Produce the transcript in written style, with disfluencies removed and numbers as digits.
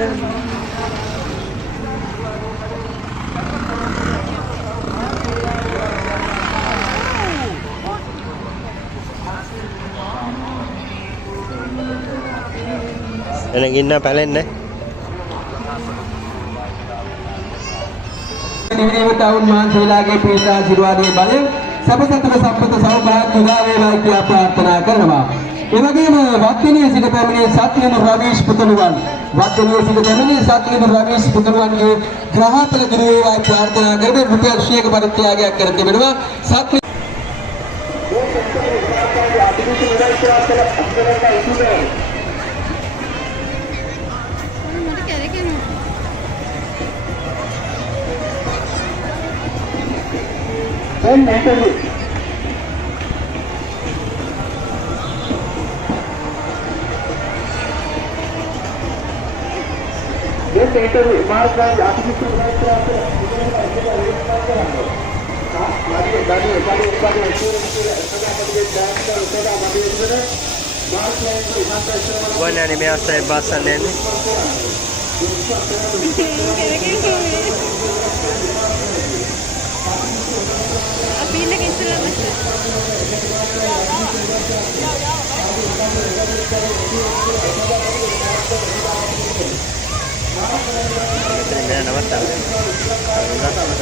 එන ගින්න පැලෙන්නේ නිවිදවුන් මහන්සියලාගේ පීඨා ආශිර්වාදයේ බලයෙන් සබසතර සම්පත සෞභාග්‍ය උදා වේවා කියලා ප්‍රාර්ථනා කරනවා. ඒ වගේම වත්තිනිය සිට පැමිණි සත්‍යන රමේෂ් පුතණුවන් වත්තිනිය සිට පැමිණි සත්‍යන රමේෂ් පුතණුවන්ගේ ග්‍රහපල දින වේවා ප්‍රාර්ථනා කරමින් රුපියල් 100ක පරිත්‍යාගයක් කර තිබෙනවා. සත්‍ය Buona ne mi sta e basta nene. Apina que se la basta. Terima kasih.